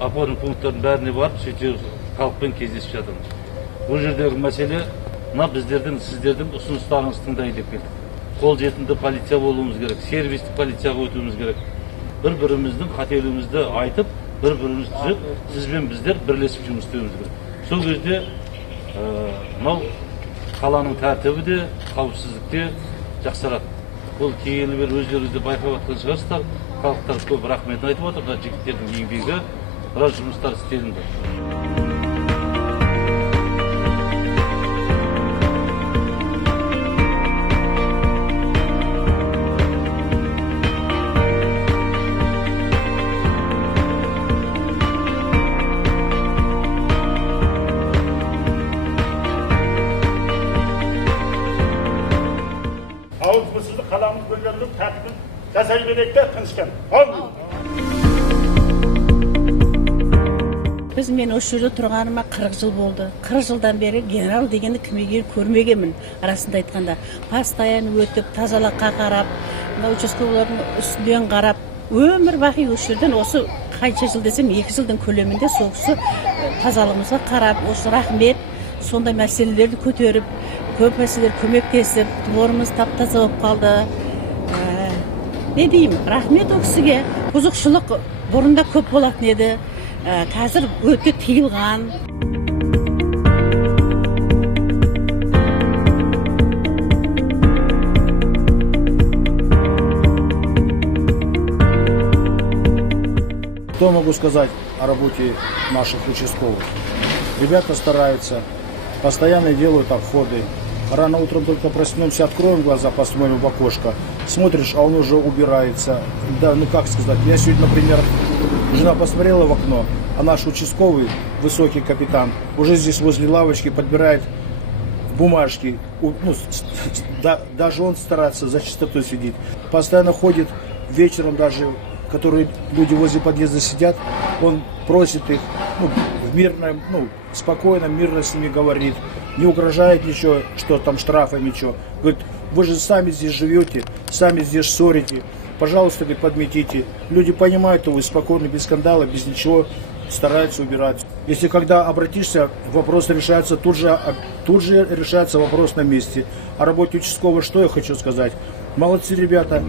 опорный пункттардың бәріне барып, сөйтіп халықпен кездесіп жатырмыз. Бұл жердегі мәселе, мына біздердің, сіздердің ұсыныстарыңызды тыңдайын деп келдік. Қолжетімді полиция болуымыз керек, сервистік полицияға өтуіміз керек. Бір-біріміздің қателігімізді айтып, бір-бірімізді түзеп, сізбен біздер бірлесіп жұмыс істеуіміз керек. Сол кезде мынау қаланың тәртібі де, қауіпсіздікте жақсарады. Бұл кейінгі бері өздеріңізді байқап жатқан шығарсыздар. Халықтар көп рахметін айтып отыр, жігіттердің еңбегі, біраз жұмыстар істелінді. Ауызбысызды қаламыз бөлгенлік тәртібін жасай беректе тыныштан. Мен осы жерде тұрғаныма 40 жыл болды. 40 жылдан бері генерал дегенді кімге көрмегенмін, арасында айтқанда. Постоянно өтіп, тазалыққа қарап, участковыйлардың үстінен қарап, өмір бақи осы жерден осы қанша жыл десем 2 жылдың көлемінде соғысы тазалығымызға қарап, осы рахмет, сондай мәселелерді көтеріп, көп мәселелер көмектесіп, дворымыз тап-таза болып қалды. Не деймін, рахмет ол кісіге. Бұзықшылық бұрында көп болатын еді. Қазір өте тыйылған. Что могу сказать о работе наших участковых? Ребята стараются, постоянно делают обходы. Рано утром только проснемся, откроем глаза, посмотрим в окошко. Смотришь, а он уже убирается. Да, ну как сказать, я сегодня, например, жена посмотрела в окно, а наш участковый, высокий капитан, уже здесь возле лавочки подбирает бумажки. Ну, даже он старается, за чистоту сидит. Постоянно ходит вечером даже, которые люди возле подъезда сидят, он просит их, в мирном, спокойно, мирно с ними говорит, не угрожает ничего, что там штрафами, ничего. Говорит, вы же сами здесь живете, сами здесь ссорите, пожалуйста, говорит, подметите. Люди понимают его, спокойно, без скандала, без ничего, стараются убирать. Если когда обратишься, вопрос решается тут же решается вопрос на месте. О работе участкового что я хочу сказать? Молодцы ребята.